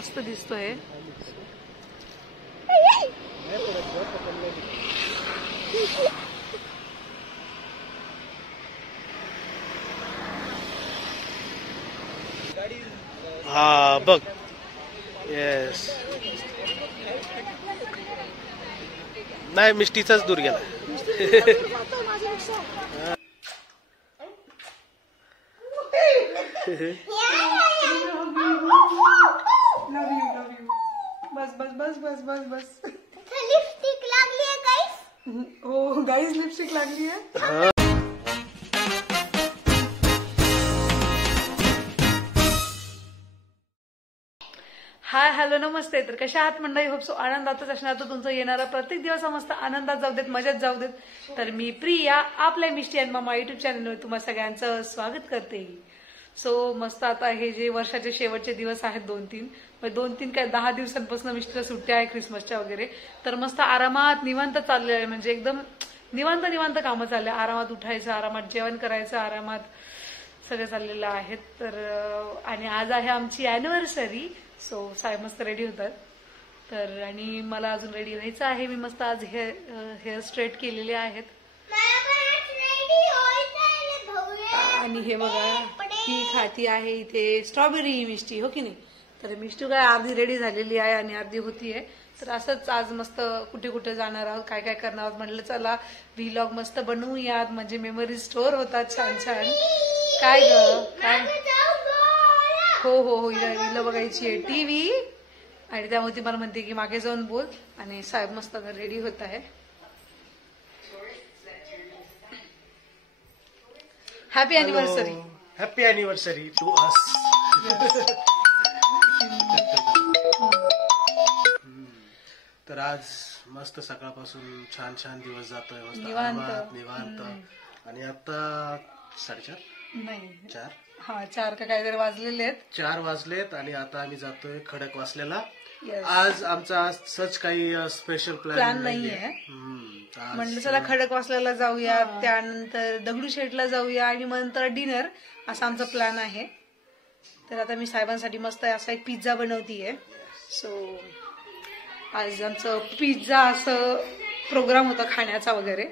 मस्त दिसतोय. हा बघ. येस. नाही मिस्टीचाच दूर गेला. बस बस बस बस बस बस. लिपस्टिक लागली आहे गाईस. हो गाईस लिपस्टिक लागली आहे. हाय हॅलो नमस्ते. तर कशा आहात मंडळी? होप सो आनंदातच असणार. तर तुमचं येणारा प्रत्येक दिवस मस्त आनंदात जाऊ देत, मजेत जाऊ देत. तर मी प्रिया आपल्या मिस्टी अँड मामा युट्यूब चॅनलवर तुम्हा सगळ्यांचं स्वागत करते. सो मस्त आता हे जे वर्षाचे शेवटचे दिवस आहेत 2-3 काय 10 दिवसांपासून मिस्टर सुट्ट्या आहे ख्रिसमसच्या वगैरे. तर मस्त आरामात निवांत चालले आहे. म्हणजे एकदम निवांत कामं चालले. आरामात उठायचं, आरामात जेवण करायचं, आरामात सगळं चाललेलं आहे. तर आणि आज आहे आमची अॅनिव्हर्सरी. सो साहेब मस्त रेडी होतात. तर आणि मला अजून रेडी व्हायचं आहे. मी मस्त आज हेअर स्ट्रेट केलेले आहेत. आणि हे बघा ही खाती आहे इथे स्ट्रॉबेरी मिष्टी, हो की नाही? तर मिष्टी काय अर्धी रेडी झालेली आहे आणि अर्धी होतीये. तर असंच आज मस्त कुठे कुठे जाणार आहोत, काय काय करणार आहोत म्हटलं चला व्लॉग मस्त बनवूयात. म्हणजे मेमरी स्टोर होतात छान छान. काय ग काय? हो हिला बघायची आहे टीव्ही आणि त्यामुळे ती मला म्हणते की मागे जाऊन बोल. आणि साहेब मस्त रेडी होत आहे. Happy anniversary. Happy anniversary to us. तर आज मस्त सकाळपासून छान छान दिवस जातोय. मस्त निवांत. आणि आता 4:30 नाही 4 हा 4 का काहीतरी वाजलेले आहेत. 4 वाजलेत आणि आता आम्ही जातोय खडकवासल्याला. आज आमचा सच काही स्पेशल प्लॅन नाहीये. म्हणलं चला खडकवासल्याला जाऊया, त्यानंतर दगडूशेठला जाऊया आणि मग नंतर डिनर असा आमचा प्लॅन आहे. तर आता मी साहेबांसाठी मस्त असा एक पिझ्झा बनवतीये. सो आज आमचं पिझ्झा असं प्रोग्राम होता खाण्याचा वगैरे.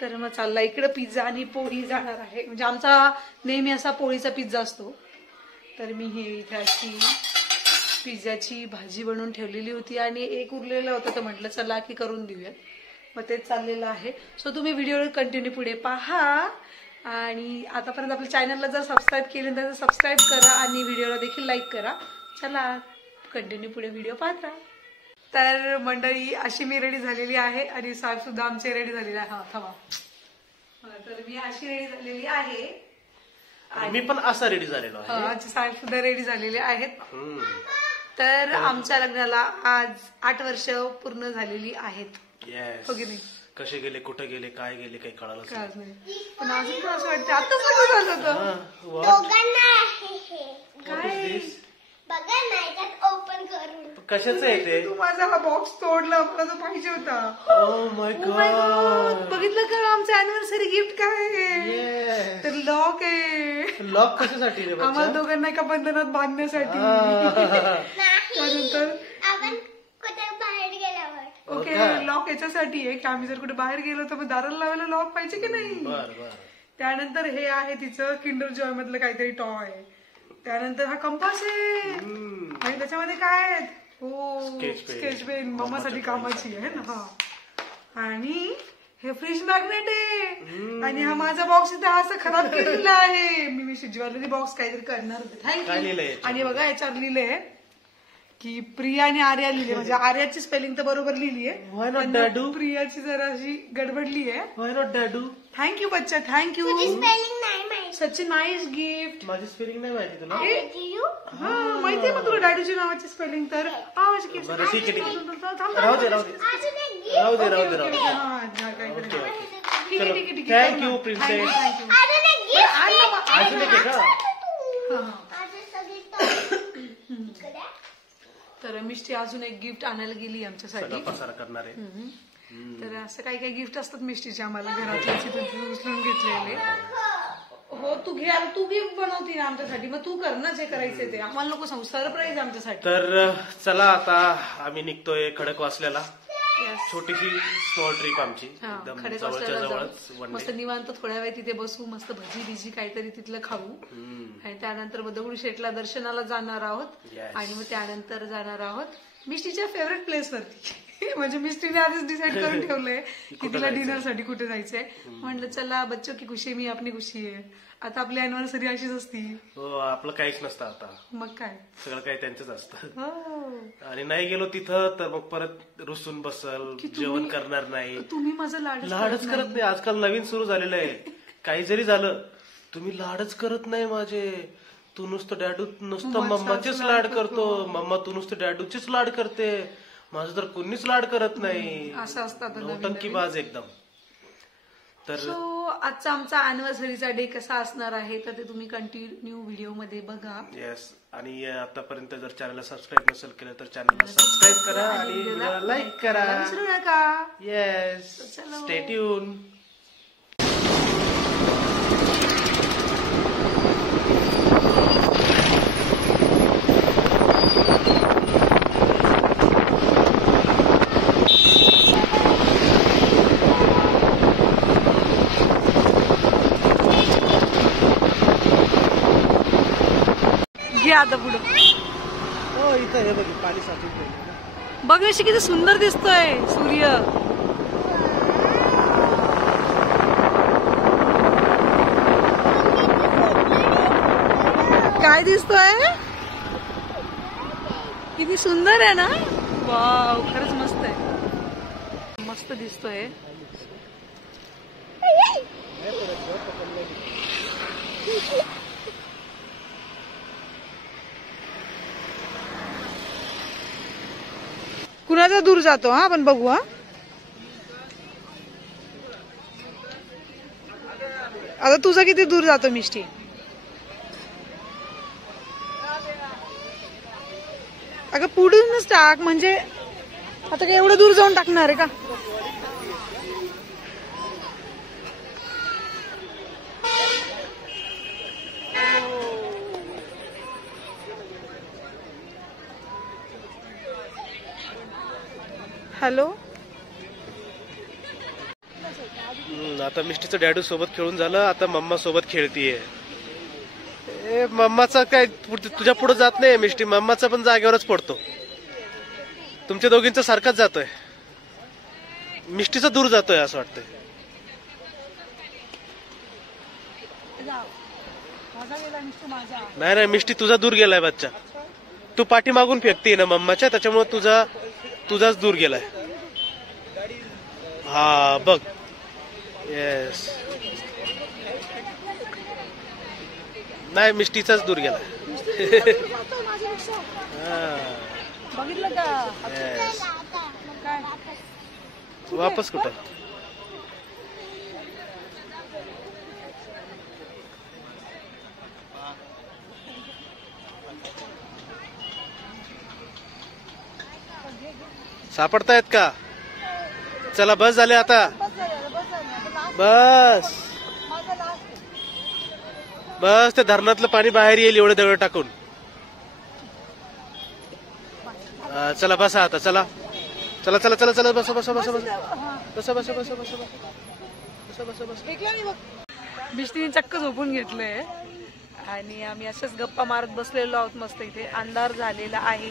तर मग चालला इकडे पिझ्झा आणि पोळी जाणार आहे. म्हणजे आमचा नेहमी असा पोळीचा पिझ्झा असतो. तर मी हे इथे अशी पिझ्झाची भाजी बनवून ठेवलेली होती आणि एक उरलेला होता. तर म्हटलं चला की करून देऊयात. मग तेच चाललेलं आहे. सो तुम्ही व्हिडिओ कंटिन्यू पुढे पहा. आणि आतापर्यंत आपल्या चॅनलला जर सबस्क्राईब केलं तर सबस्क्राईब करा आणि व्हिडिओला देखील लाईक करा. चला कंटिन्यू पुढे व्हिडिओ पाहत राहा. तर मंडळी अशी मी रेडी झालेली आहे आणि साहेब सुद्धा आमचे रेडी झालेले आहे. हा थांबा. तर मी अशी रेडी झालेली आहे. मी पण असा रेडी झालेलो आहे. साहेब सुद्धा रेडी झालेले आहेत. तर आमच्या लग्नाला आज 8 वर्ष पूर्ण झालेली आहेत. हो की नाही? कसे गेले, कुठे गेले, काय गेले काही कळालंच नाही. पण अजून पण असं वाटतं आता सगळं झालं होतं. काय बघा नाही त्यात ओपन करून. कशाचं आहे ते? तू माझा हा बॉक्स तोडला, मला तो पाहिजे होता. Oh my God. बघितलं का आमचं अॅनिव्हर्सरी गिफ्ट काय आहे? तर लॉक आहे. लॉक कशासाठी रे? आम्हाला दोघांना एका बंधनात बांधण्यासाठी. त्यानंतर आपण कुठे बाहेर गेल्यावर. ओके लॉक याच्यासाठी आहे की आम्ही जर कुठे बाहेर गेलो तर मग दाराला लावायला लॉक पाहिजे की नाही. त्यानंतर हे आहे तिचं किंडर जॉय मधलं काहीतरी टॉय. त्यानंतर हा कंपास आहे आणि त्याच्यामध्ये काय आहेत? हो स्केच पेन मम्मासाठी कामाची आहे ना. हा आणि हे फ्रीज मॅग्नेट आहे. आणि हा माझा बॉक्स इथे असं खराब केलेला आहे. मी ज्वेलरी बॉक्स काहीतरी करणार होते. थँक्यू. आणि बघा याच्यावर लिहिलंय की प्रिया आणि आर्या लिहिले. म्हणजे आर्याची स्पेलिंग तर बरोबर लिहिली आहे, प्रियाची जरा अशी गडबडली आहे. थँक्यू बच्चा, थँक्यू. स्पेलिंग नाही माहिती. सच नाईस गिफ्ट. माझी स्पेलिंग नाही माहिती तुला? हा माहितीये मग तुला डॅडूची नावाची स्पेलिंग. तर ठीक आहे राहू दे. Thank you princess. तर मिष्टी अजून एक गिफ्ट आणायला गेली आमच्यासाठी. पसारा करणार आहे. तर असं काही काही गिफ्ट असतात मिष्टीचे आम्हाला घरातल्या उचलून घेतलेले. हो तू घे, आता तू गिफ्ट बनवती ना आमच्यासाठी, मग तू कर ना जे करायचे ते, आम्हाला नको सांगू, सरप्राईज आमच्यासाठी. तर चला आता आम्ही निघतोय खडकवासल्याला. छोटीशी स्मॉल ट्रिप आमची, एकदम जवळच्या जवळच. मस्त निवांत थोड्या वेळ तिथे बसू, मस्त भजी बिजी काहीतरी तिथलं खाऊ, आणि त्यानंतर मग दगडूशेठला दर्शनाला जाणार आहोत, आणि मग त्यानंतर जाणार आहोत मिष्टीच्या फेवरेट प्लेस वरती. म्हणजे मिष्टीने आधीच डिसाईड करून ठेवलंय की तिला डिनर साठी कुठे जायचंय. म्हटलं चला बच्चो की खुशी मी आपली खुशी आहे. आता आपली अॅनिव्हर्सरी अशीच असती. हो, आपलं काहीच नसतं आता, मग काय सगळं काही त्यांचंच असतं. हो, आणि नाही गेलो तिथं तर मग परत रुसून बसल, जेवण करणार नाही. तुम्ही माझं लाडच करत नाही. आजकाल नवीन सुरू झालेलं आहे, काही जरी झालं तुम्ही लाडच करत नाही माझे. तू नुसतं डॅडू, नुसतं मम्माचेच लाड करतो. मम्मा तू नुसतं डॅडूचेच लाड करते, माझं तर कोणीच लाड करत नाही. असं असतात नौटंकीबाज एकदम. तर आजचा आमचा अॅनिव्हर्सरीचा डे कसा असणार आहे तर ते तुम्ही कंटिन्यू व्हिडिओ मध्ये बघा. येस, आणि आतापर्यंत जर चॅनलला सबस्क्राईब नसेल केलं तर चॅनलला सबस्क्राईब करा आणि लाईक करा, विसरू नका. Yes, stay tune. आता पुढे हो, इथं हे बघ पाणी साचून बघ अशी किती सुंदर दिसतोय सूर्य. काय दिसतोय, किती सुंदर आहे ना. वाव, खरंच मस्त आहे, मस्त दिसतोय. कुणाचा दूर जातो हा आपण बघू. हा आता तुझा किती दूर जातो मिष्टी. अगं पुढूनच टाक, म्हणजे आता काय एवढं दूर जाऊन टाकणार आहे का. हॅलो. आता मिष्टीचं डॅडू सोबत खेळून झालं, आता मम्मा सोबत खेळतीये. मम्माचा काय तुझ्या पुढे जात नाही मिष्टी, मम्माचा पण जागेवरच पडतो. तुमच्या दोघींचा सारखाच जातोय, मिष्टीचा दूर जातोय असं वाटतंय. नाही नाही, मिष्टी तुझा दूर गेलाय बच्चा. तू पाठी मागून फेकते ना मम्माच्या, त्याच्यामुळे तुझाच दूर गेलाय. हा बघ. येस, नाही मिष्टीचाच दूर गेलाय. बघितलं का. वापस कुठं. सापडतायत का. चला बस झाले आता, बस बस. ते धरणातलं पाणी बाहेर येईल एवढे दगड टाकून. चला बसा आता, चला चला चला चला चला, बसा बसा बसा बसा बसा बसा बसा बसा बसा बसा. मिष्टीने चक्क झोपून घेतलंय आणि आम्ही अशाच गप्पा मारत बसलेलो आहोत मस्त. इथे अंधार झालेला आहे,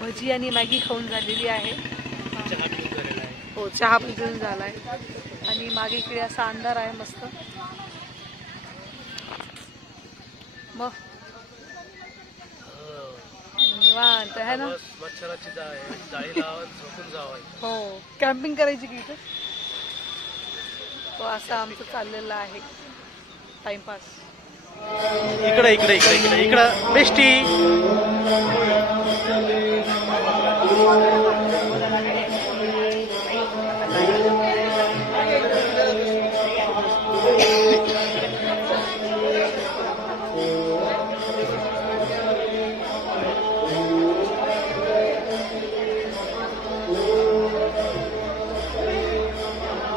भजी आणि मॅगी खाऊन झालेली आहे. हो, चहा पिऊन झालाय आणि मागे इकडे असा अंधार आहे मस्त. मग निवांत आहे ना. मच्छराची जाळी लावून झोपून जावं. हो, कॅम्पिंग करायची की इथे. तो असं आमचं चाललेलं आहे टाइमपास. इकडे इकडे इकडे इकडे इकडं मिष्टी.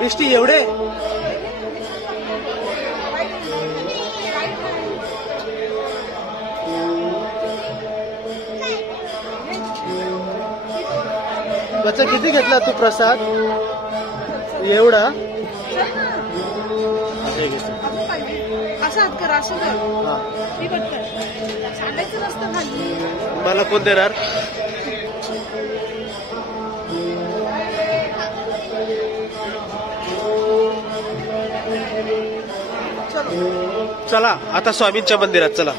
मिष्टी एवढे बच्चा किती घेतला तू प्रसाद? एवढा असं हात कर, असं कर. मी पटकन सांगायचं नसतं खाली. मला कोण देणार? चला आता स्वामींच्या मंदिरात चला.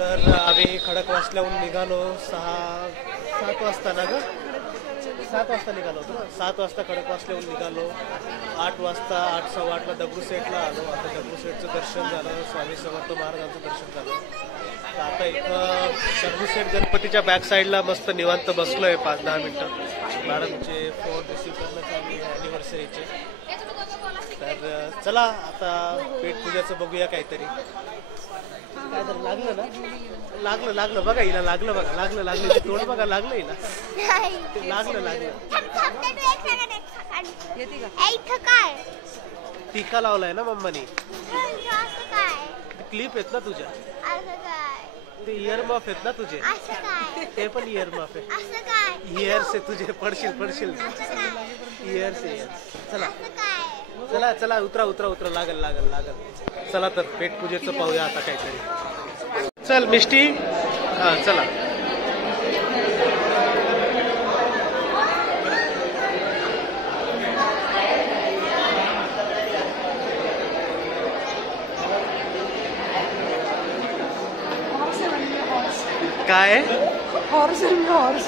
तर आम्ही खडकवासल्याहून निघालो 7 वाजता ना ग. 7 वाजता निघालो होतो ना. 7 वाजता खडकवासल्याहून निघालो. 8 वाजता 8, सव्वा 8ला दगडूशेठला आलो. आता दगडूशेठचं दर्शन झालं, स्वामी समर्थ महाराजांचं दर्शन झालं. तर आता इथं दगडूशेठ गणपतीच्या बॅक साईडला मस्त निवांत बसलोय 5-10 मिनिटं मॅडमचे फोन रिसीव्ह करण्यात आले अॅनिव्हर्सरीचे. तर चला आता पेट पूजाचं बघूया काहीतरी. काय तर लागलं ना? लागलं बघा हिला, लागलं बघा, लागलं तोंड बघा, लागलं हिला, लागलं. काय टीका लावलाय ना मम्मानी. क्लिप आहेत ना तुझ्या, ते इयर मफ आहेत ना तुझे, ते पण इयर मफ आहे. इयर्स आहे तुझे, पडशील इयर्स आहे. चला उतरा लागल. चला तर पेट पूजेचं पाहूया आता काहीतरी. चल मिष्टी, हा चला. काय हॉर्स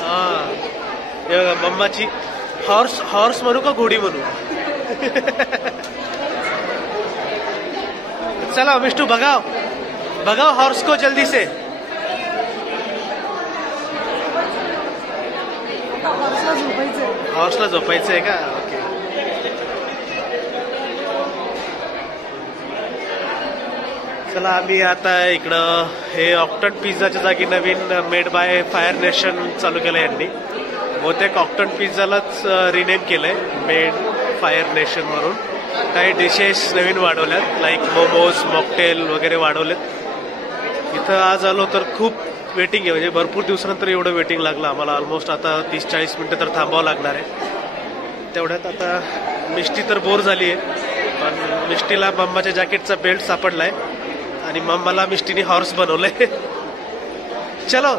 हा मम्माची हॉर्स म्हणू का घोडी म्हणू? चला मिष्टू भगाओ हॉर्स को जल्दी से. हॉर्सला झोपायचंय का? ओके. चला आम्ही आता इकडं हे ऑक्टन पिझ्झाच्या जागी नवीन मेड बाय फायर नेशन चालू केलं यांनी. बहुतेक ऑक्टन पिझ्झालाच रिनेम केलंय मेड फायर नेशन म्हणून. काही डिशेस नवीन वाढवल्यात, लाईक मोमोज, मॉकटेल वगैरे वाढवलेत. इथं आज आलो तर खूप वेटिंग आहे, म्हणजे भरपूर दिवसानंतर एवढं वेटिंग लागलं आम्हाला. ऑलमोस्ट आता 30-40 मिनिटं तर थांबावं लागणार आहे. तेवढ्यात आता मिष्टी तर बोर झाली आहे, पण मिष्टीला मम्माच्या जॅकेटचा बेल्ट सापडलाय आणि मम्माला मिष्टीने हॉर्स बनवलंय. चलो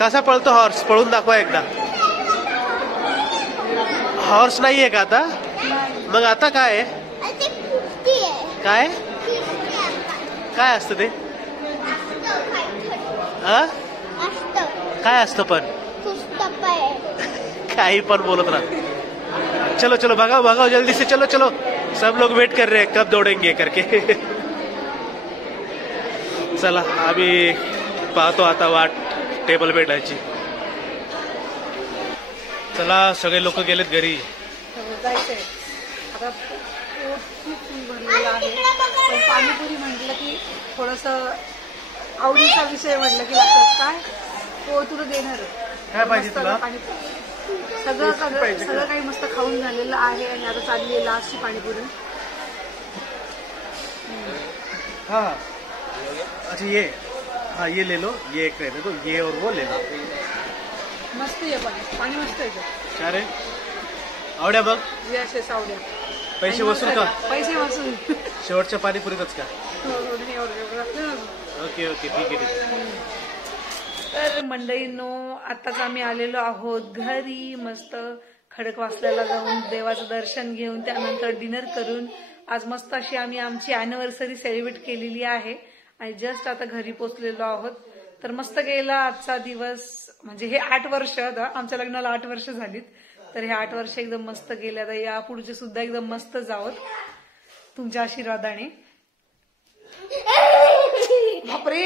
कसा पळतो हॉर्स, पळून दाखवा एकदा. हॉर्स नाहीये का आता? मग आता काय आहे? काय असतं ते? काय असतं पण? काही पण बोलत राहा. चलो भगाओ जल्दी से, चलो सब लोग वेट कर रहे हैं कब दौड़ेंगे करके. चला आम्ही पाहतो आता वाट टेबल भेटायची. चला सगळे लोक गेलेत घरी. जायचंय आता. पण पाणीपुरी म्हटलं की थोडस आवडीचा विषय म्हटलं की लागतात. काय हो तुला देणार काय पाहिजे तुला? पाणीपुरी. सगळं काही मस्त खाऊन झालेलं आहे आणि आता चालली आहे लास्टची पाणीपुरी. हा अच्छा ये ले लो, ये एक रहने दो, ये और वो ले लो. मस्त आहे पाणी मस्त आहे. क्या रे आवड्या बघ, असे आवड्या. पैसे वसूल का? पैसे वसूल शेवटच्या पाणीपुरीतच का? ओके ठीक आहे. तर मंडळींनो आताच आम्ही आलेलो आहोत घरी. मस्त खडकवासल्याला जाऊन देवाचं दर्शन घेऊन त्यानंतर डिनर करून आज मस्त अशी आम्ही आमची अॅनिव्हर्सरी सेलिब्रेट केलेली आहे आणि जस्ट आता घरी पोचलेलो आहोत. तर मस्त गेला आजचा दिवस. म्हणजे हे 8 वर्ष, आमच्या लग्नाला 8 वर्ष झालीत. तर हे 8 वर्ष एकदम मस्त गेले. आता या पुढचे सुद्धा एकदम मस्त जावत तुमच्या आशीर्वादाने. बापरे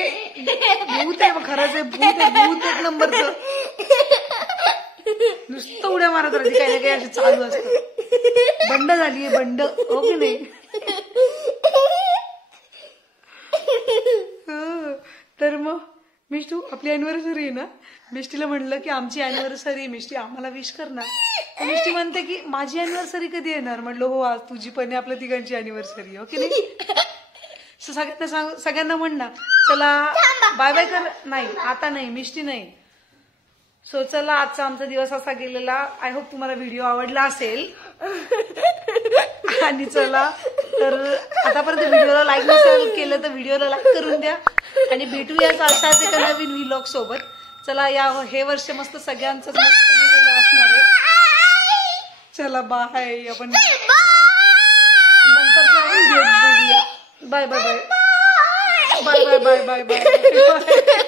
भूत आहे, खरंच आहे भूत एक नंबरचं. नुसतं उड्या मारत राहते, काही ना काही असे चालू असतं. बंड झालीये बंड, हो की नाही? तर मग मिष्टू, आपली अॅनिव्हर्सरी आहे ना, मिष्टीला म्हणलं की आमची अॅनिव्हर्सरी, मिष्टी आम्हाला विश करणार. तर मिष्टी म्हणते की माझी अॅनिव्हर्सरी कधी येणार? म्हटलं हो, आज तुझी पण आहे, आपल्या तिघांची अॅनिव्हर्सरी, हो की नाही? सगळ्यांना म्हण ना, चला बाय बाय कर. नाही आता नाही, मिष्टी नाही. सो चला, आजचा आमचा दिवस असा गेलेला. आय होप तुम्हाला व्हिडिओ आवडला असेल. आणि चला, तर आतापर्यंत व्हिडिओला लाईक नसेल केलं तर व्हिडिओला लाईक करून द्या. आणि भेटूयाच अशाच एका नवीन व्लॉग सोबत. चला, हे वर्ष मस्त सगळ्यांचं मस्त गेलेलं असणार आहे. चला बाय. आपण नंतरच्या व्हिडिओ बोलूया. Bye bye bye bye bye bye bye bye.